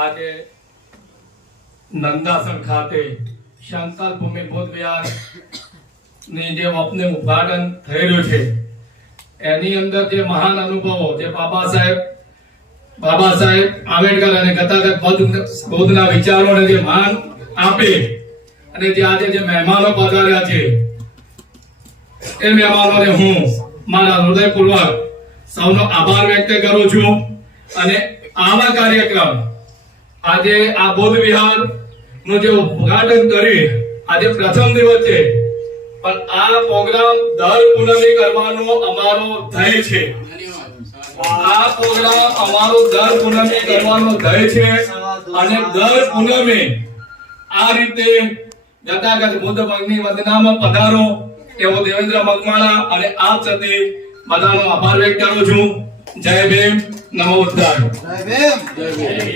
આજે નંદાસણ ખાતે શંકર ભૂમિ બૌદ્ધ વિહાર ની જે આપને ઉદ્ઘાટન થઈ રહ્યું છે એની અંદર જે મહાન અનુભવો જે બાબા સાહેબ આંબેડકર અને ગતાગત બૌદ્ધના વિચારોને જે માન આપે અને જે આજે જે મહેમાનો પધાર્યા છે એ મહેમાનોને હું મારા હૃદયપૂર્વક સૌનો આભાર વ્યક્ત કરું છું અને આવા કાર્યક્રમ આજે આ બૌદ્ધ વિહાર નું જે ઉદ્ઘાટન કરી આજે પ્રથમ દિવસ છે પણ આ પ્રોગ્રામ દર પૂનમે કરવાનો અમારો ધ્યેય છે આ પ્રોગ્રામ અમારો દર પૂનમે કરવાનો ધ્યેય છે અને દર પૂનમે આ રીતે ગતાગત બુદ્ધ ભગની વંદનામાં પધારો એવો દેવેન્દ્ર મકવાણા અને આપ સાથે બધાનો આભાર વ્યક્ત કરું છું. જય ભીમ, નમો બુદ્ધાય. જય ભીમ, જય ભીમ.